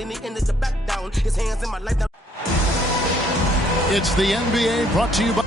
then he ended the back down. His hands in my life now. It's the NBA brought to you by...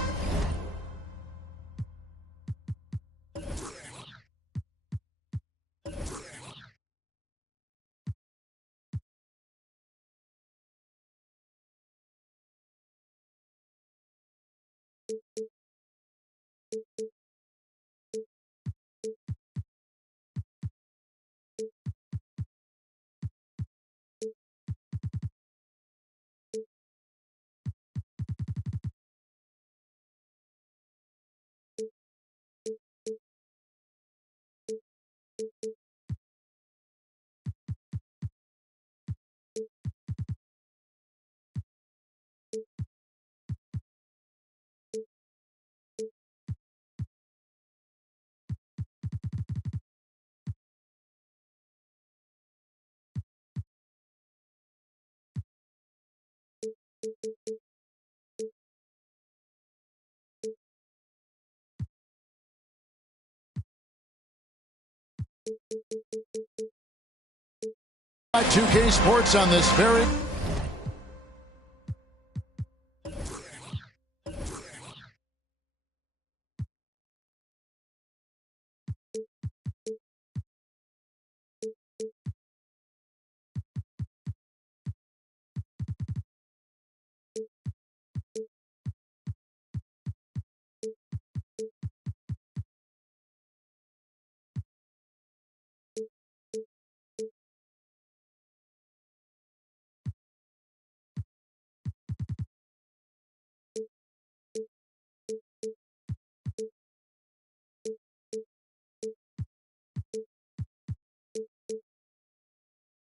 By 2K Sports on this very...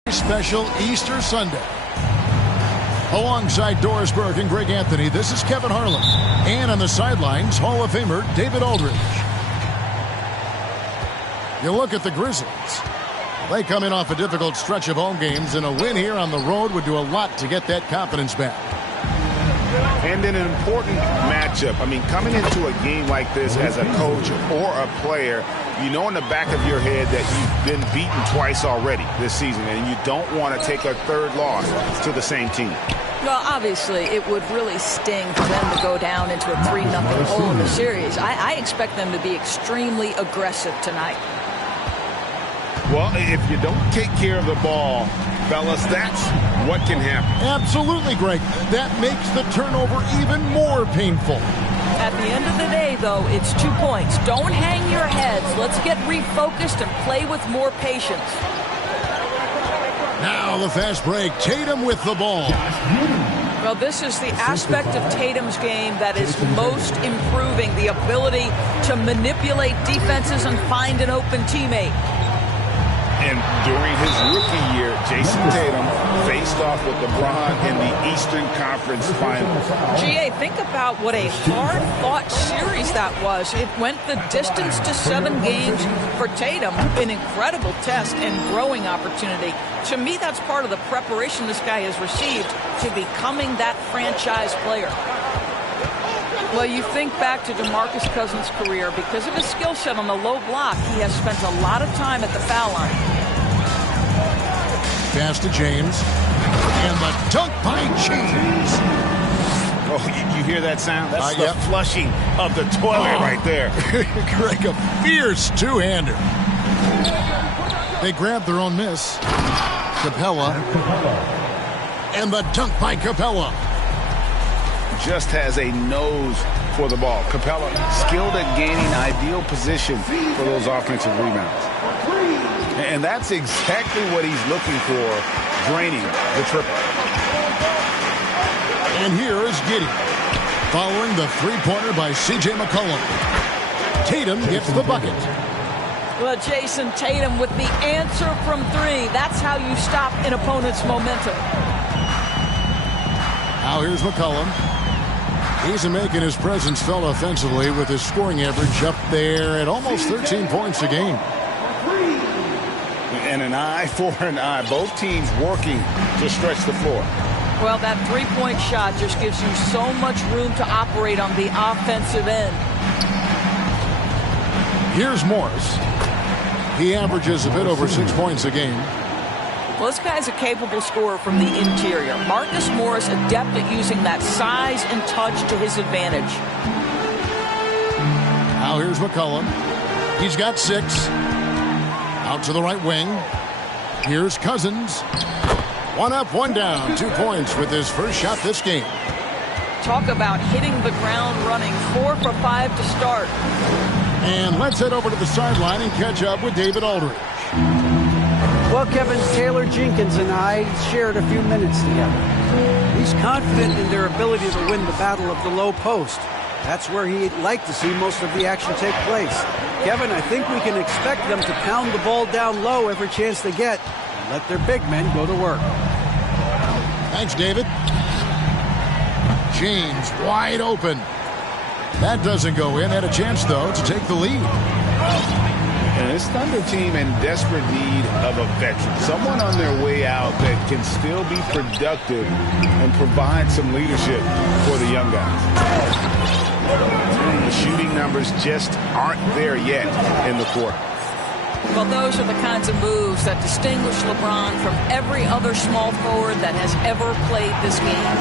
Special Easter Sunday. Alongside Doris Burke and Greg Anthony, this is Kevin Harlan. And on the sidelines, Hall of Famer David Aldridge. You look at the Grizzlies. They come in off a difficult stretch of home games, and a win here on the road would do a lot to get that confidence back. And in an important matchup, I mean, coming into a game like this as a coach or a player, you know in the back of your head that you've been beaten twice already this season, and you don't want to take a third loss to the same team. Well, obviously, it would really sting for them to go down into a 3-0 hole in the series. I expect them to be extremely aggressive tonight. Well, if you don't take care of the ball, fellas, that's what can happen. Absolutely, Greg. That makes the turnover even more painful. At the end of the day, though, it's 2 points. Don't hang your heads. Let's get refocused and play with more patience. Now the fast break. Tatum with the ball. Well, this is the aspect of Tatum's game that is most improving, the ability to manipulate defenses and find an open teammate. And during his rookie year, Jason Tatum faced off with LeBron in the Eastern Conference Finals. GA, think about what a hard-fought series that was. It went the distance to 7 games for Tatum. An incredible test and growing opportunity. To me, that's part of the preparation this guy has received to becoming that franchise player. Well, you think back to DeMarcus Cousins' career. Because of his skill set on the low block, he has spent a lot of time at the foul line. Pass to James. And the dunk by James. Oh, you hear that sound? That's the yep. flushing of the toilet right there. Greg, a fierce two-hander. They grab their own miss. Capella. And the dunk by Capella. Just has a nose for the ball. Capella skilled at gaining ideal position for those offensive rebounds. And that's exactly what he's looking for, draining the triple. And here is Giddey, following the three-pointer by C.J. McCollum. Tatum gets the bucket. Well, Jason Tatum with the answer from 3. That's how you stop an opponent's momentum. Now here's McCollum. He's making his presence felt offensively with his scoring average up there at almost 13 points a game. And an eye for an eye. Both teams working to stretch the floor. Well, that three-point shot just gives you so much room to operate on the offensive end. Here's Morris. He averages a bit over 6 points a game. Well, Well, this guy's a capable scorer from the interior. Marcus Morris adept at using that size and touch to his advantage. Now here's McCollum. He's got 6. Out to the right wing. Here's Cousins. 1 up, 1 down. 2 points with his first shot this game. Talk about hitting the ground running. 4 for 5 to start. And let's head over to the sideline and catch up with David Aldridge. Well, Kevin, Taylor Jenkins and I shared a few minutes together. He's confident in their ability to win the battle of the low post. That's where he'd like to see most of the action take place. Kevin, I think we can expect them to pound the ball down low every chance they get and let their big men go to work. Thanks, David. James wide open. That doesn't go in. Had a chance, though, to take the lead. And this Thunder team in desperate need of a veteran. Someone on their way out that can still be productive and provide some leadership for the young guys. The shooting numbers just aren't there yet in the quarter. Well, those are the kinds of moves that distinguish LeBron from every other small forward that has ever played this game.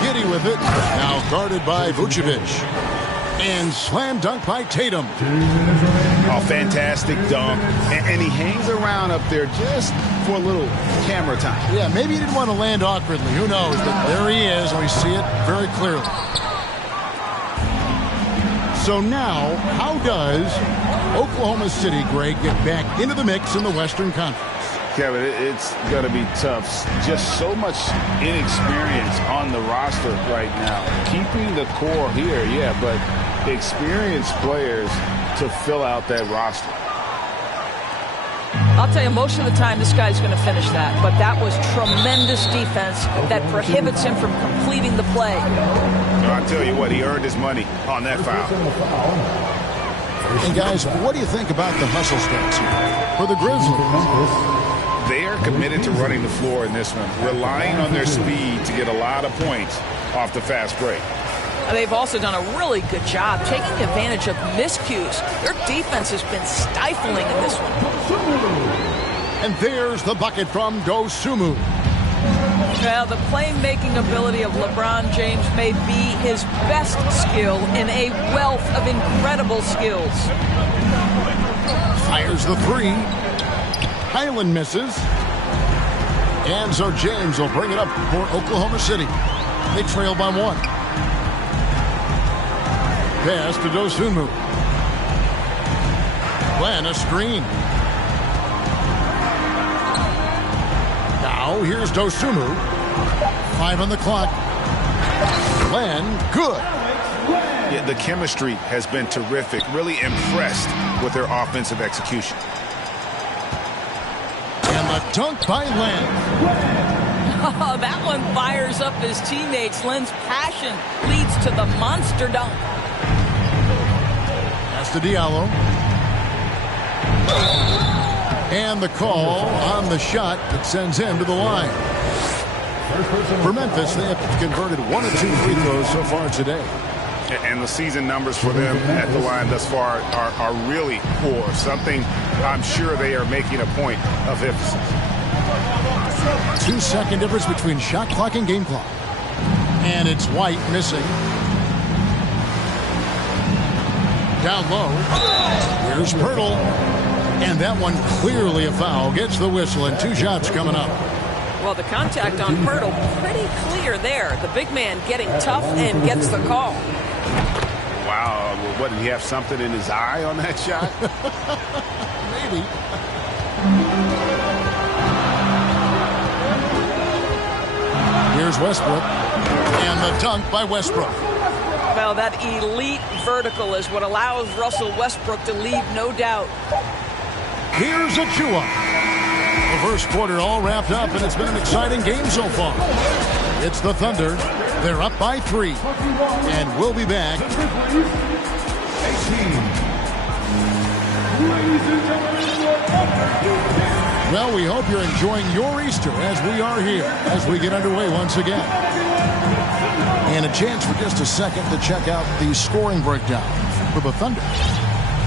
Giddy with it. Now guarded by Vucevic. And slam dunk by Tatum. Oh, fantastic dunk. And he hangs around up there just for a little camera time. Yeah, maybe he didn't want to land awkwardly. Who knows? But there he is. We see it very clearly. So now, how does Oklahoma City, Greg, get back into the mix in the Western Conference? Kevin, it's going to be tough. Just so much inexperience on the roster right now. Keeping the core here, yeah, but experienced players to fill out that roster. I'll tell you, most of the time this guy's going to finish that, but that was tremendous defense that prohibits him from completing the play. I'll tell you what, he earned his money on that foul. And guys, what do you think about the hustle stance here for the Grizzlies? They are committed to running the floor in this one, relying on their speed to get a lot of points off the fast break. They've also done a really good job taking advantage of miscues. Their defense has been stifling in this one. And there's the bucket from Dosunmu. Well, the playmaking ability of LeBron James may be his best skill in a wealth of incredible skills. Fires the 3. Highland misses. And so James will bring it up for Oklahoma City. They trail by 1. Pass to Dosunmu. Glenn, a screen. Now here's Dosunmu. 5 on the clock. Glenn, good. Yeah, the chemistry has been terrific. Really impressed with their offensive execution. And the dunk by Len. Oh, that one fires up his teammates. Len's passion leads to the monster dunk. Pass to Diallo. And the call on the shot that sends him to the line. For Memphis, they have converted 1 of 2 free throws so far today. And the season numbers for them at the line thus far are really poor. Something I'm sure they are making a point of emphasis. 2-second difference between shot clock and game clock. And it's White missing. Down low. Here's Pirtle. And that one clearly a foul. Gets the whistle and 2 shots coming up. Well, the contact on Pirtle pretty clear there. The big man getting tough and gets the call. Wow. What, did he have something in his eye on that shot? Maybe. Here's Westbrook. And the dunk by Westbrook. Well, that elite vertical is what allows Russell Westbrook to leave no doubt. Here's Achua. The first quarter all wrapped up, and it's been an exciting game so far. It's the Thunder. They're up by 3. And we'll be back. Well, we hope you're enjoying your Easter as we are here, as we get underway once again. And a chance for just a second to check out the scoring breakdown for the Thunder.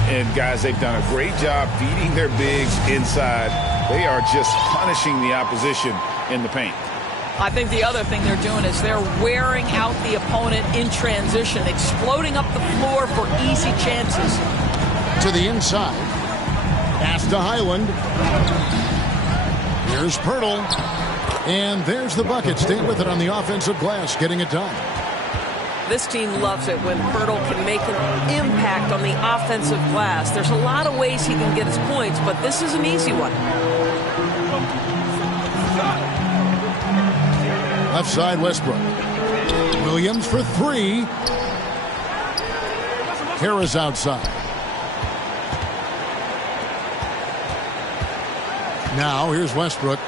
And, guys, they've done a great job feeding their bigs inside. They are just punishing the opposition in the paint. I think the other thing they're doing is they're wearing out the opponent in transition, exploding up the floor for easy chances. To the inside. Pass to Highland. Here's Pirtle. And there's the bucket. Stay with it on the offensive glass, getting it done. This team loves it when Pirtle can make an impact on the offensive glass. There's a lot of ways he can get his points, but this is an easy one. Left side, Westbrook. Williams for three. Harris outside. Now here's Westbrook.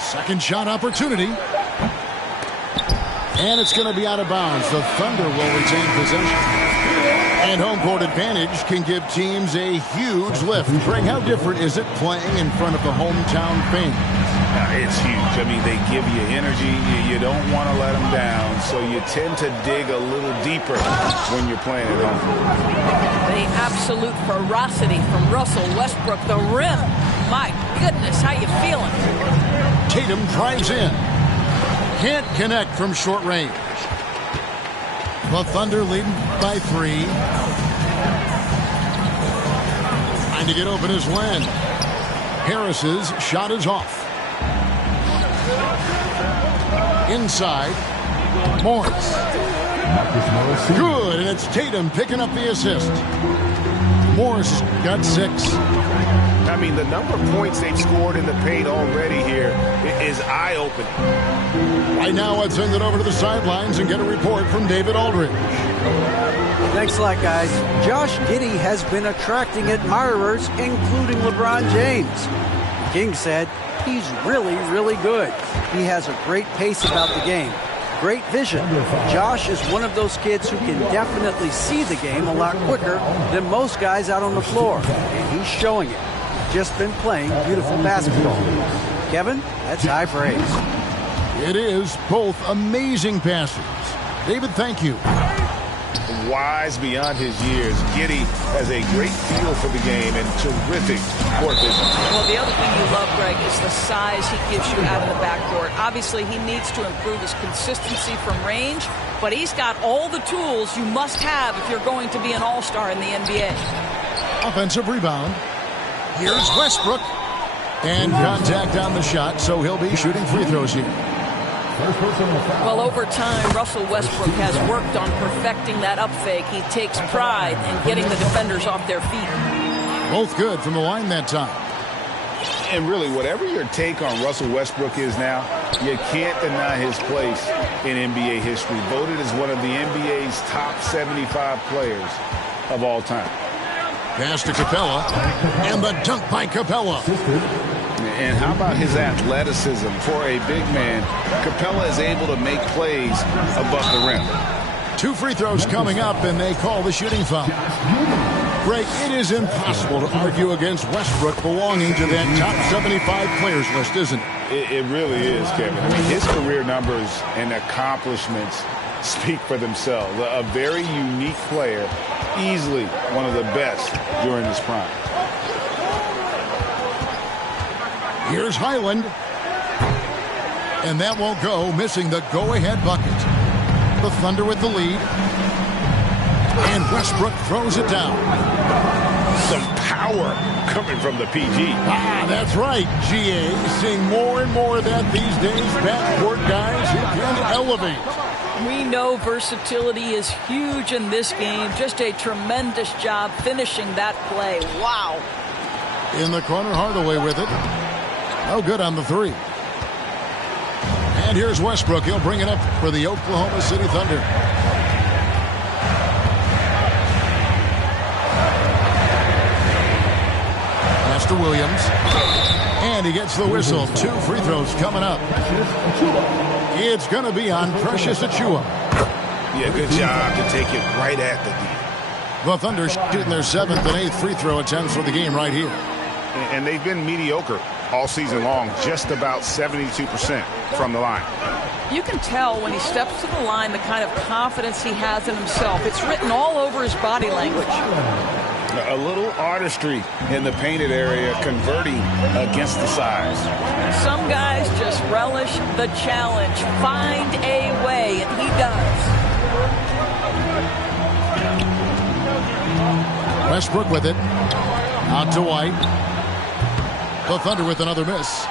Second shot opportunity. And it's going to be out of bounds. The Thunder will retain possession. And home court advantage can give teams a huge lift. Greg, how different is it playing in front of the hometown fans? It's huge. I mean, they give you energy. You don't want to let them down, so you tend to dig a little deeper when you're playing at home. The absolute ferocity from Russell Westbrook. The rim. My goodness, how you feeling? Tatum drives in. Can't connect from short range. The Thunder leading by 3. Trying to get open is Len. Harris's shot is off. Inside. Morris. Good, and it's Tatum picking up the assist. Morris got 6. I mean, the number of points they've scored in the paint already here is eye-opening. Right now, I'd send it over to the sidelines and get a report from David Aldridge. Thanks a lot, guys. Josh Giddey has been attracting admirers, including LeBron James. The King said he's really, really good. He has a great pace about the game. Great vision. Josh is one of those kids who can definitely see the game a lot quicker than most guys out on the floor. And he's showing it. Just been playing beautiful basketball. Kevin, that's high praise. It is both amazing passes. David, thank you. Wise beyond his years, Giddey has a great feel for the game and terrific court vision. Well, the other thing you love, Greg, is the size he gives you out of the backcourt. Obviously, he needs to improve his consistency from range, but he's got all the tools you must have if you're going to be an all-star in the NBA. Offensive rebound. Here's Westbrook. And contact on the shot, so he'll be shooting free throws here. Well, over time, Russell Westbrook has worked on perfecting that up fake. He takes pride in getting the defenders off their feet. Both good from the line that time. And really, whatever your take on Russell Westbrook is now, you can't deny his place in NBA history. Voted as one of the NBA's top 75 players of all time. Pass to Capella. And the dunk by Capella. And how about his athleticism? For a big man, Capella is able to make plays above the rim. 2 free throws coming up, and they call the shooting foul. Greg, it is impossible to argue against Westbrook belonging to that top 75 players list, isn't it? It really is, Kevin. I mean, his career numbers and accomplishments speak for themselves. A very unique player, easily one of the best during his prime. Here's Highland. And that won't go, missing the go-ahead bucket. The Thunder with the lead. And Westbrook throws it down. Some power coming from the PG. Ah, that's right, GA. Seeing more and more of that these days. Backcourt guys who can elevate. We know versatility is huge in this game. Just a tremendous job finishing that play. Wow. In the corner, Hardaway with it. No good on the 3. And here's Westbrook. He'll bring it up for the Oklahoma City Thunder. Pass to Williams. And he gets the whistle. 2 free throws coming up. It's going to be on Precious Achiuwa. Yeah, good job to take it right at the D. The Thunder shooting their 7th and 8th free throw attempts for the game right here. And they've been mediocre all season long, just about 72% from the line. You can tell when he steps to the line the kind of confidence he has in himself. It's written all over his body language. A little artistry in the painted area, converting against the size. Some guys just relish the challenge. Find a way, and he does. Westbrook with it. Out to White. The Thunder with another miss.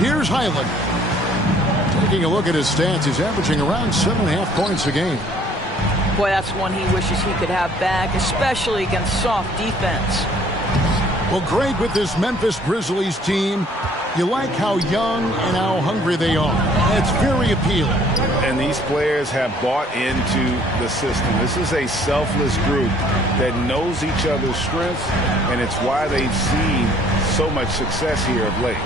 Here's Highland. Taking a look at his stats, he's averaging around 7.5 points a game. Boy, that's one he wishes he could have back, especially against soft defense. Well, Greg, with this Memphis Grizzlies team, you like how young and how hungry they are. It's very appealing. And these players have bought into the system. This is a selfless group that knows each other's strengths, and it's why they've seen so much success here of late.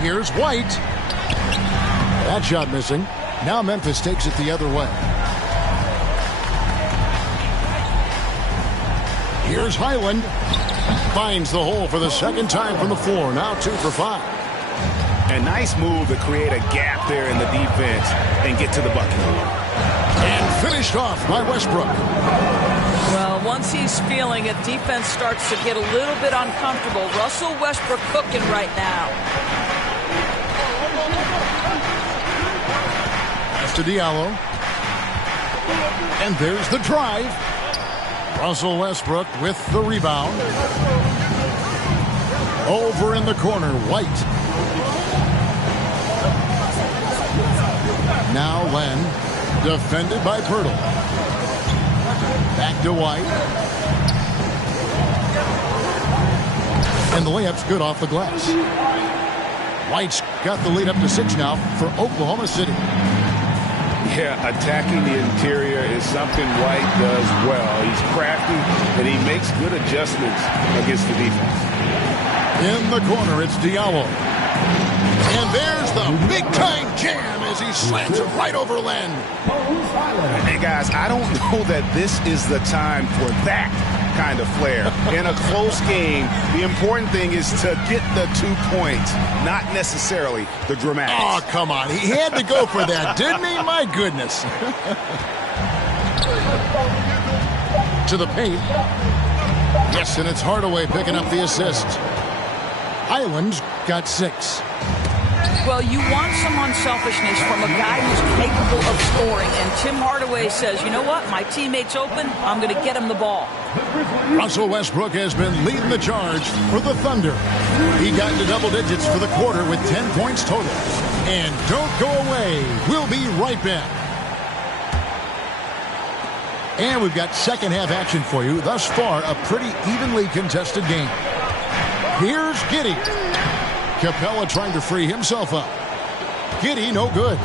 Here's White. That shot missing. Now Memphis takes it the other way. Here's Highland. Finds the hole for the second time from the floor. Now 2 for 5. A nice move to create a gap there in the defense and get to the bucket. And finished off by Westbrook. Well, once he's feeling it, defense starts to get a little bit uncomfortable. Russell Westbrook cooking right now. To Diallo. And there's the drive. Russell Westbrook with the rebound. Over in the corner, White. Now Len, defended by Pirtle. Back to White. And the layup's good off the glass. White's got the lead up to 6 now for Oklahoma City. Yeah, attacking the interior is something White does well. He's crafty, and he makes good adjustments against the defense. In the corner, it's Diallo. And there's the big-time jam as he slants it right over Len. Hey, guys, I don't know that this is the time for that kind of flair. In a close game, the important thing is to get the 2 points, not necessarily the dramatics. Oh, come on. He had to go for that, didn't he? My goodness. To the paint. Yes, and it's Hardaway picking up the assist. Highland's got 6. Well, you want some unselfishness from a guy who's capable of scoring. And Tim Hardaway says, you know what? My teammate's open. I'm going to get him the ball. Russell Westbrook has been leading the charge for the Thunder. He got into double digits for the quarter with 10 points total. And don't go away. We'll be right back. And we've got second half action for you. Thus far, a pretty evenly contested game. Here's Giddey. Capella trying to free himself up. Giddey, no good.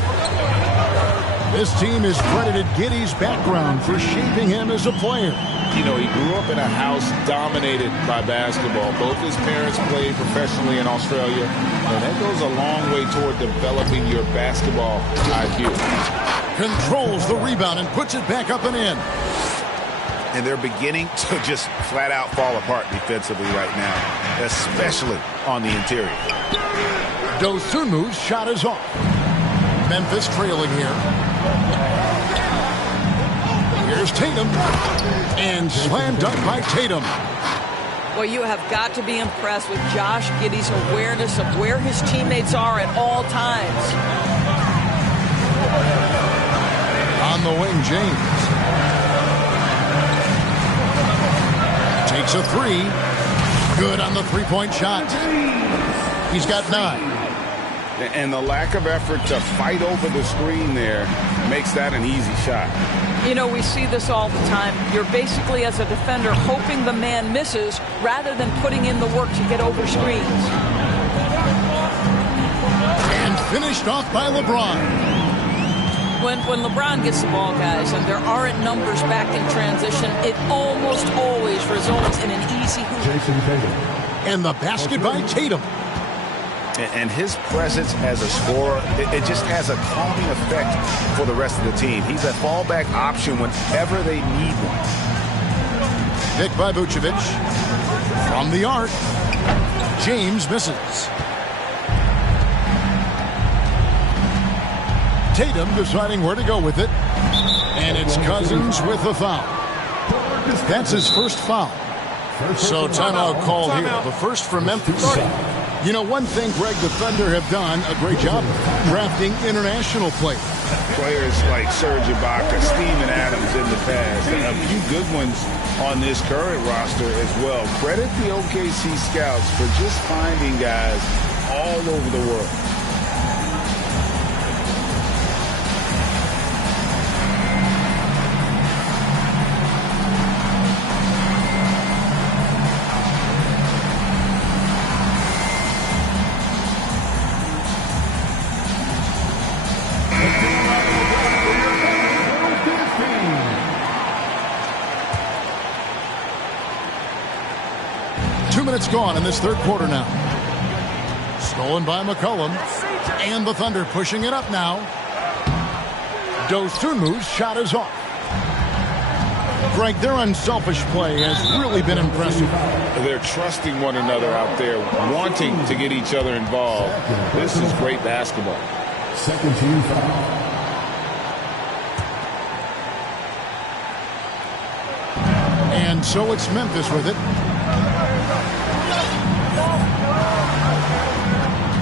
This team has credited Giddey's background for shaping him as a player. You know, he grew up in a house dominated by basketball. Both his parents played professionally in Australia, and that goes a long way toward developing your basketball IQ. Controls the rebound and puts it back up and in. And they're beginning to just flat out fall apart defensively right now, especially on the interior. Dosunmu's shot is off. Memphis trailing here. Here's Tatum. And slam dunk by Tatum. Well, you have got to be impressed with Josh Giddey's awareness of where his teammates are at all times. On the wing, James. Takes a 3. Good on the three-point shot. He's got 9. And the lack of effort to fight over the screen there makes that an easy shot. You know, we see this all the time. You're basically, as a defender, hoping the man misses rather than putting in the work to get over screens. And finished off by LeBron. When LeBron gets the ball, guys, and there aren't numbers back in transition, it almost always results in an easy hoop. And the basket by Tatum. And his presence as a scorer, it just has a calming effect for the rest of the team. He's a fallback option whenever they need one. Pick by Vucevic. From the arc, James misses. Tatum deciding where to go with it. And it's Cousins with the foul. That's his first foul. So timeout called here. The first for Memphis. You know, one thing, Greg, the Thunder have done a great job drafting international players. Players like Serge Ibaka, Steven Adams in the past, and a few good ones on this current roster as well. Credit the OKC scouts for just finding guys all over the world. Gone in this third quarter now. Stolen by McCollum. And the Thunder pushing it up now. Dosunmu's shot is off. Greg, their unselfish play has really been impressive. They're trusting one another out there, wanting to get each other involved. This is great basketball. Second team foul. And so it's Memphis with it.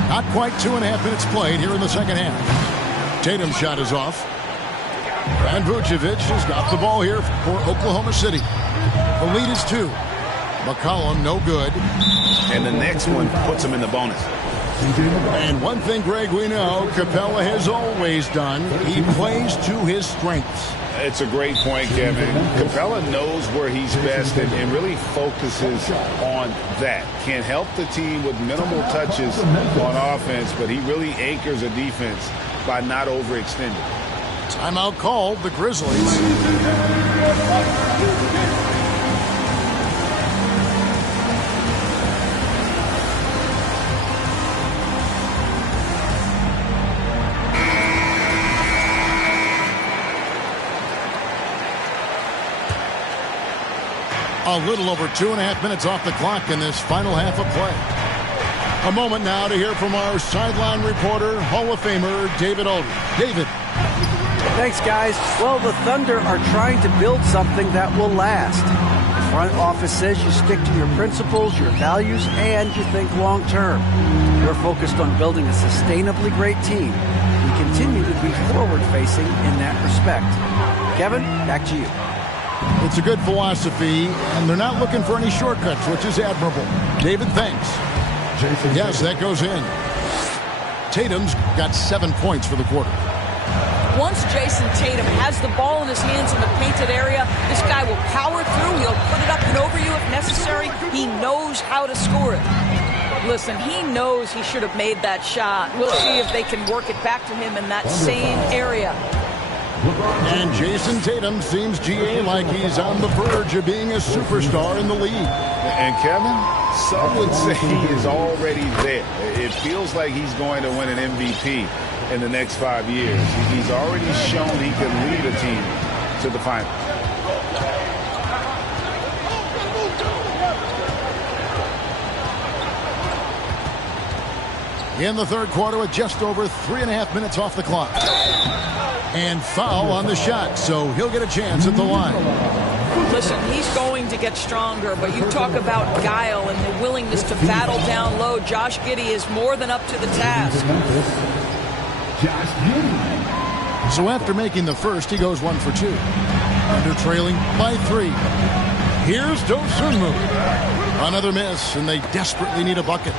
Not quite 2.5 minutes played here in the second half. Tatum's shot is off. And Vucevic has got the ball here for Oklahoma City. The lead is 2. McCollum, no good. And the next one puts him in the bonus. And one thing, Greg, we know Capella has always done. He plays to his strengths. It's a great point, Kevin. Capella knows where he's best and really focuses on that. Can help the team with minimal touches on offense, but he really anchors a defense by not overextending. Timeout called, the Grizzlies. A little over 2.5 minutes off the clock in this final half of play. A moment now to hear from our sideline reporter, Hall of Famer David Aldridge. David. Thanks, guys. Well, the Thunder are trying to build something that will last. The front office says you stick to your principles, your values, and you think long term. We're focused on building a sustainably great team. We continue to be forward-facing in that respect. Kevin, back to you. It's a good philosophy, and they're not looking for any shortcuts, which is admirable. David, thanks. Yes, that goes in. Tatum's got 7 points for the quarter. Once Jason Tatum has the ball in his hands in the painted area, this guy will power through. He'll put it up and over you if necessary. He knows how to score it. Listen, he knows he should have made that shot. We'll see if they can work it back to him in that same area. And Jason Tatum seems, GA, like he's on the verge of being a superstar in the league. And Kevin, some would say he is already there. It feels like he's going to win an MVP in the next 5 years. He's already shown he can lead a team to the finals. In the third quarter with just over 3.5 minutes off the clock. And foul on the shot, so he'll get a chance at the line. Listen, he's going to get stronger, but you talk about guile and the willingness to battle down low. Josh Giddey is more than up to the task. So after making the first, he goes 1 for 2. Under trailing by 3. Here's Dosunmu. Another miss, and they desperately need a bucket.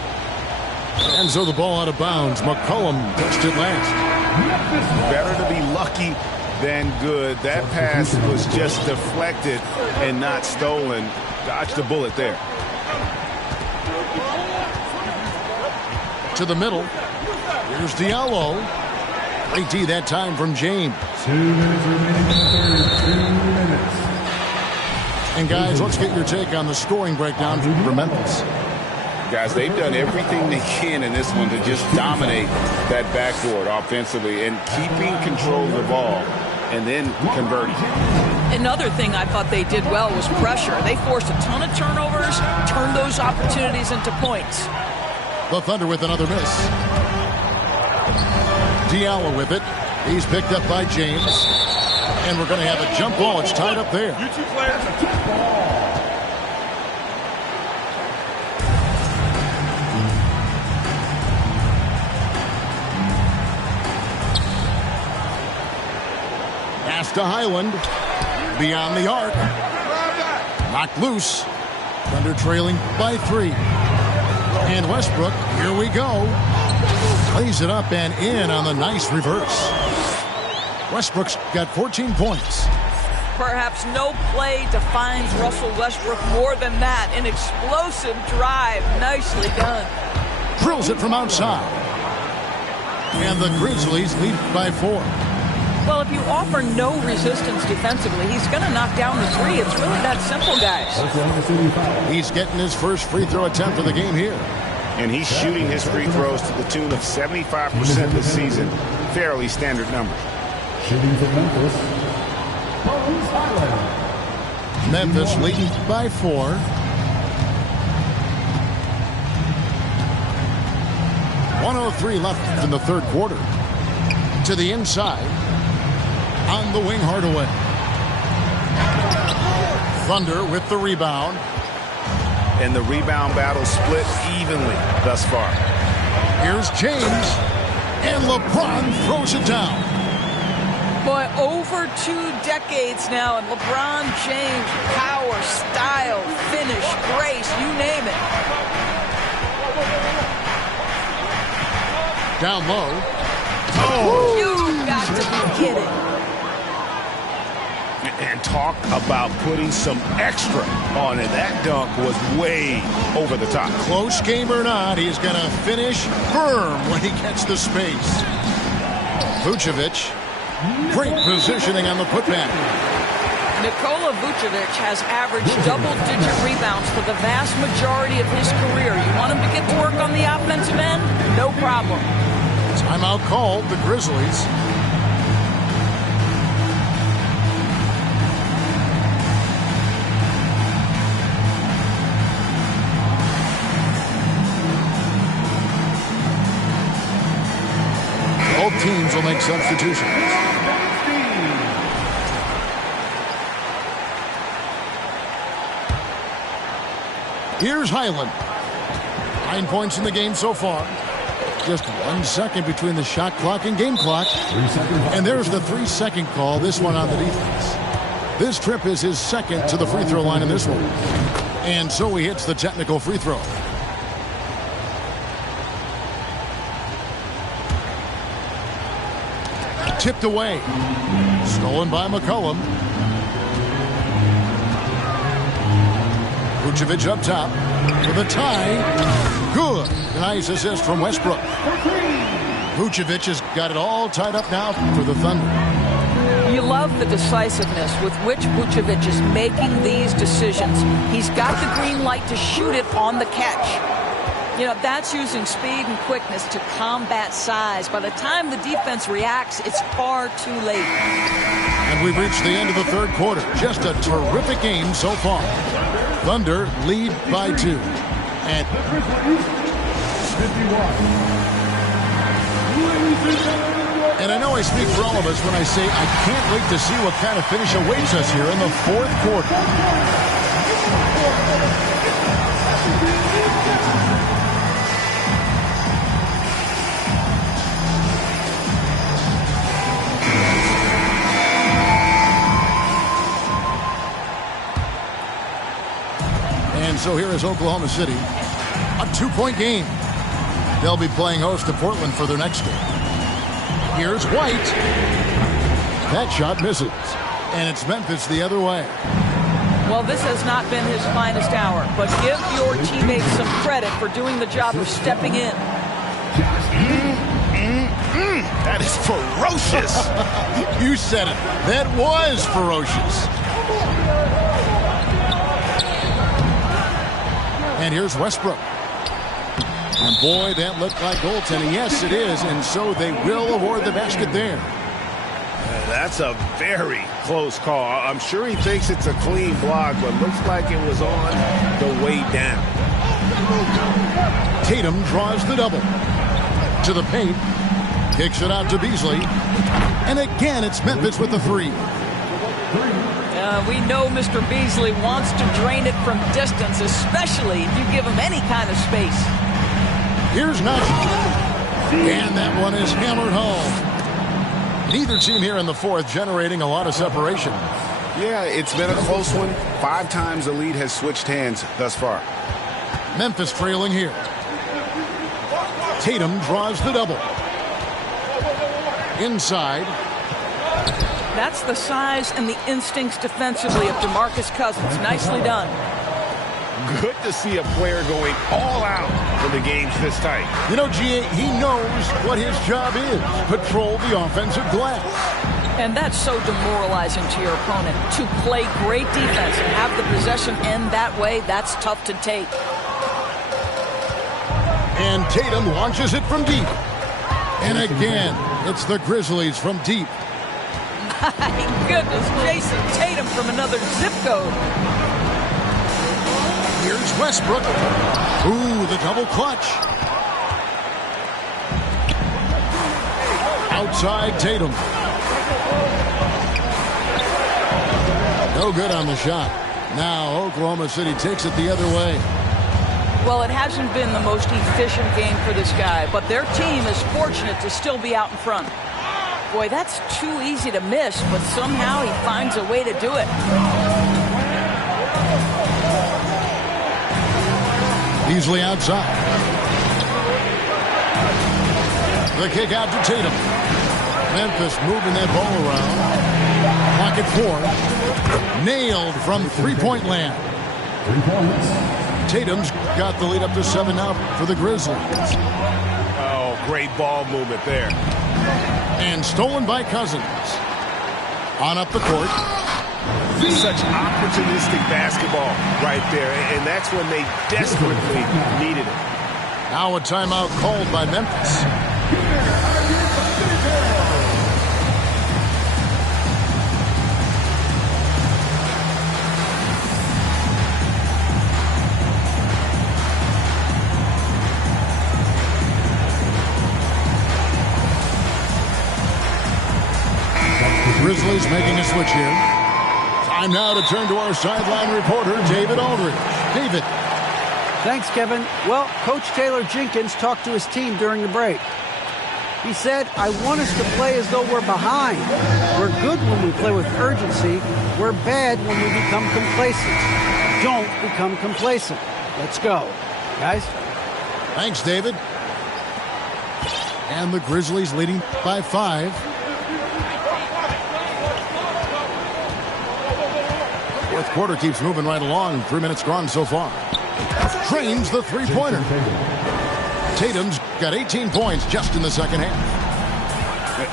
And so the ball out of bounds. McCollum touched it last. Better to be lucky than good. That pass was just deflected and not stolen. Dodged the bullet there. To the middle. Here's Diallo. Great D that time from James. 2 minutes remaining in the third. 2 minutes. And guys, let's get your take on the scoring breakdown for Memphis. Guys, they've done everything they can in this one to just dominate that backboard offensively and keeping control of the ball and then converting. Another thing I thought they did well was pressure. They forced a ton of turnovers, turned those opportunities into points. The Thunder with another miss. Diallo with it. He's picked up by James. And we're going to have a jump ball. It's tied up there. You two players are jump ball. Pass to Highland. Beyond the arc. Knocked loose. Thunder trailing by 3. And Westbrook, here we go. Plays it up and in on the nice reverse. Westbrook's got 14 points. Perhaps no play defines Russell Westbrook more than that. An explosive drive. Nicely done. Drills it from outside. And the Grizzlies lead by 4. Well, if you offer no resistance defensively, he's going to knock down the 3. It's really that simple, guys. Oklahoma City foul. He's getting his first free throw attempt of the game here. And he's shooting his free throws to the tune of 75% this season. Fairly standard number. Shooting for Memphis. Bones Highland. Memphis leading by 4. .103 left in the third quarter. To the inside. On the wing, Hardaway. Thunder with the rebound. And the rebound battle split evenly thus far. Here's James. And LeBron throws it down. Boy, over 2 decades now, and LeBron James, power, style, finish, grace, you name it. Down low. Oh! You've got to be kidding. And talk about putting some extra on it. That dunk was way over the top. Close game or not, he's going to finish firm when he gets the space. Vucevic, great positioning on the putback. Nikola Vucevic has averaged double-digit rebounds for the vast majority of his career. You want him to get to work on the offensive end? No problem. Timeout called, the Grizzlies. Both teams will make substitutions. Here's Highland. 9 points in the game so far. Just 1 second between the shot clock and game clock. And there's the 3-second call, this one on the defense. This trip is his second to the free throw line in this one. And so he hits the technical free throw. Tipped away. Stolen by McCollum. Vucevic up top for the tie. Good. Nice assist from Westbrook. Vucevic has got it all tied up now for the Thunder. You love the decisiveness with which Vucevic is making these decisions. He's got the green light to shoot it on the catch. You know, that's using speed and quickness to combat size. By the time the defense reacts, it's far too late. And we've reached the end of the third quarter. Just a terrific game so far. Thunder lead by 2. And 51. I know I speak for all of us when I say I can't wait to see what kind of finish awaits us here in the fourth quarter. And so here is Oklahoma City, a 2-point game. They'll be playing host to Portland for their next game. Here's White. That shot misses. And it's Memphis the other way. Well, this has not been his finest hour, but give your teammates some credit for doing the job of stepping in. That is ferocious. You said it. That was ferocious. And here's Westbrook. And boy, that looked like goaltending. Yes, it is. And so they will award the basket there. That's a very close call. I'm sure he thinks it's a clean block, but looks like it was on the way down. Tatum draws the double. To the paint. Kicks it out to Beasley. And again, it's Memphis with the three. We know Mr. Beasley wants to drain it from distance, especially if you give him any kind of space. Here's Naji. And that one is hammered home. Neither team here in the fourth generating a lot of separation. Yeah, it's been a close one. 5 times the lead has switched hands thus far. Memphis trailing here. Tatum draws the double. Inside. That's the size and the instincts defensively of DeMarcus Cousins. Nicely done. Good to see a player going all out for the games this tight. You know, G.A., he knows what his job is. Patrol the offensive glass. And that's so demoralizing to your opponent. To play great defense and have the possession end that way, that's tough to take. And Tatum launches it from deep. And again, it's the Grizzlies from deep. My goodness, Jason Tatum from another zip code. Here's Westbrook. Ooh, the double clutch. Outside Tatum. No good on the shot. Now Oklahoma City takes it the other way. Well, it hasn't been the most efficient game for this guy, but their team is fortunate to still be out in front. Boy, that's too easy to miss, but somehow he finds a way to do it. Beasley outside. The kick out to Tatum. Memphis moving that ball around. Pocket 4. Nailed from three-point land. 3 points. Tatum's got the lead up to 7 now for the Grizzlies. Oh, great ball movement there. And stolen by Cousins. On up the court. Such opportunistic basketball right there, and that's when they desperately needed it. Now a timeout called by Memphis. Grizzlies making a switch here. Time now to turn to our sideline reporter, David Aldridge. David. Thanks, Kevin. Well, Coach Taylor Jenkins talked to his team during the break. He said, I want us to play as though we're behind. We're good when we play with urgency. We're bad when we become complacent. Don't become complacent. Let's go. Guys? Thanks, David. And the Grizzlies leading by 5. Fourth quarter keeps moving right along. 3 minutes gone so far. Trains the three-pointer. Tatum's got 18 points just in the second half.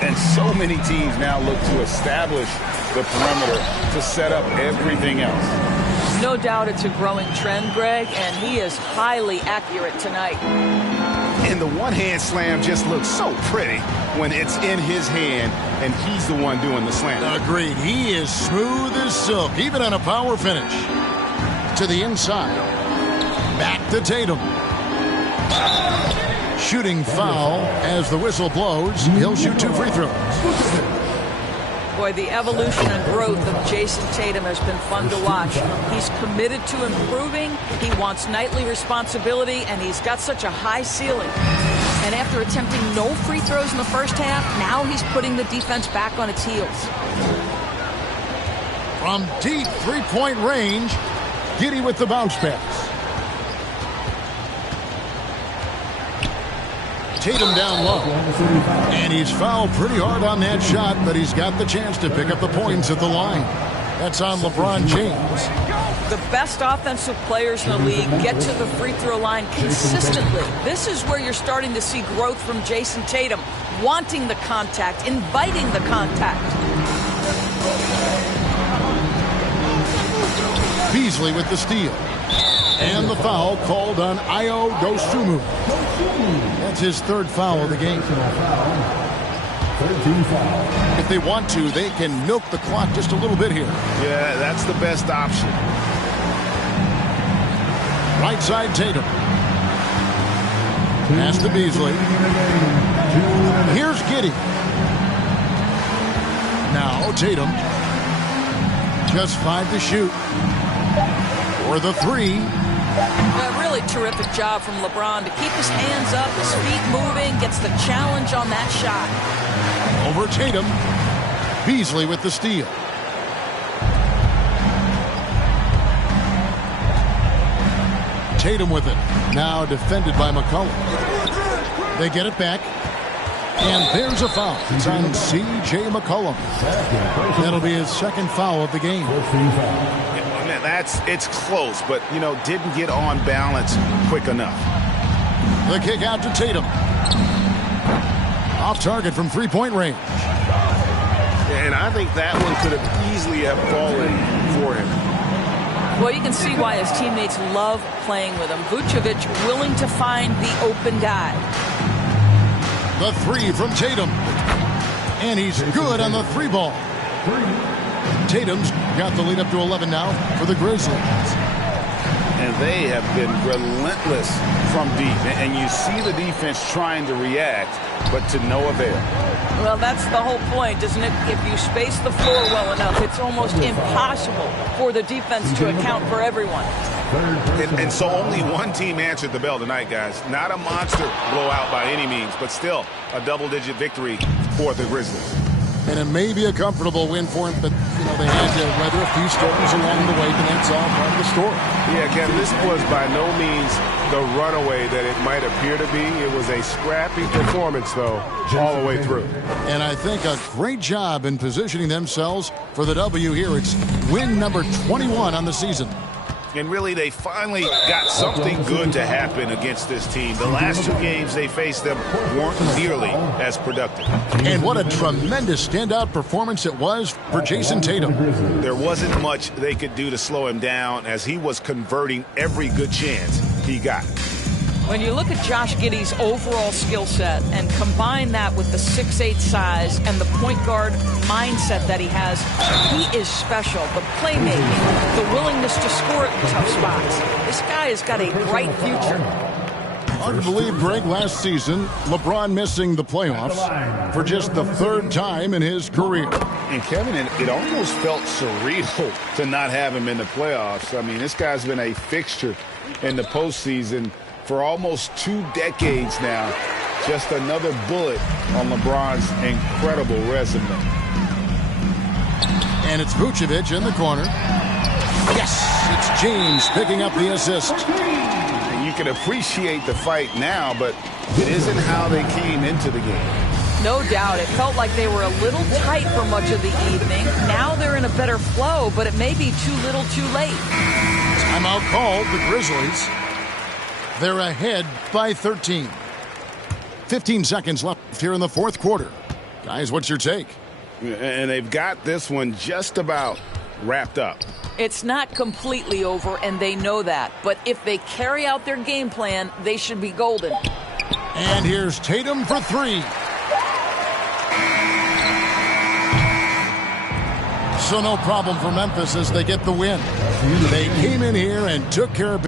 And so many teams now look to establish the perimeter to set up everything else. No doubt it's a growing trend, Greg, and he is highly accurate tonight. And the one-hand slam just looks so pretty when it's in his hand and he's the one doing the slam. Agreed. He is smooth as silk, even on a power finish. To the inside. Back to Tatum. Shooting foul as the whistle blows. He'll shoot 2 free throws. Boy, the evolution and growth of Jason Tatum has been fun to watch. He's committed to improving. He wants nightly responsibility, and he's got such a high ceiling. And after attempting no free throws in the first half, now he's putting the defense back on its heels. From deep three-point range, Giddey with the bounce pass. Tatum down low. And he's fouled pretty hard on that shot, but he's got the chance to pick up the points at the line. That's on LeBron James. The best offensive players in the league get to the free throw line consistently. This is where you're starting to see growth from Jason Tatum, wanting the contact, inviting the contact. Beasley with the steal. And the foul called on Ayo Dosunmu. That's his 3rd foul of the game. 13 foul. If they want to, they can milk the clock just a little bit here. Yeah, that's the best option. Right side Tatum. Pass to Beasley. Here's Giddey. Now Tatum. Just 5 to shoot. For the 3. A really terrific job from LeBron to keep his hands up, his feet moving, gets the challenge on that shot. Over Tatum. Beasley with the steal. Tatum with it. Now defended by McCollum. They get it back. And there's a foul. It's on C.J. McCollum. That'll be his second foul of the game. It's close, but, didn't get on balance quick enough. The kick out to Tatum. Off target from three-point range. And I think that one could have easily have fallen for him. Well, you can see why his teammates love playing with him. Vucevic willing to find the open guy. The 3 from Tatum. And he's good on the 3 ball. Tatum's got the lead up to 11 now for the Grizzlies. And they have been relentless from deep. And you see the defense trying to react, but to no avail. Well, that's the whole point, isn't it? If you space the floor well enough, it's almost impossible for the defense to account for everyone. And so only one team answered the bell tonight, guys. Not a monster blowout by any means, but still a double-digit victory for the Grizzlies. And it may be a comfortable win for them, but, they had to weather a few storms along the way, and that's all part of the story. Yeah, Kevin, this was by no means the runaway that it might appear to be. It was a scrappy performance, though, all the way through. And I think a great job in positioning themselves for the W here. It's win number 21 on the season. And really, they finally got something good to happen against this team. The last 2 games they faced them weren't nearly as productive. And what a tremendous standout performance it was for Jason Tatum. There wasn't much they could do to slow him down as he was converting every good chance he got. When you look at Josh Giddey's overall skill set and combine that with the 6'8" size and the point guard mindset that he has, he is special. The playmaking, the willingness to score at tough spots. This guy has got a bright future. Hard to believe, Greg, last season, LeBron missing the playoffs for just the 3rd time in his career. And, Kevin, it almost felt surreal to not have him in the playoffs. I mean, this guy's been a fixture in the postseason for almost 2 decades now. Just another bullet on LeBron's incredible resume. And it's Vucevic in the corner. Yes, it's James picking up the assist. And you can appreciate the fight now, but it isn't how they came into the game. No doubt. It felt like they were a little tight for much of the evening. Now they're in a better flow, but it may be too little too late. Timeout called, the Grizzlies. They're ahead by 13. 15 seconds left here in the 4th quarter. Guys, what's your take? And they've got this one just about wrapped up. It's not completely over, and they know that. But if they carry out their game plan, they should be golden. And here's Tatum for 3. So no problem for Memphis as they get the win. They came in here and took care of business.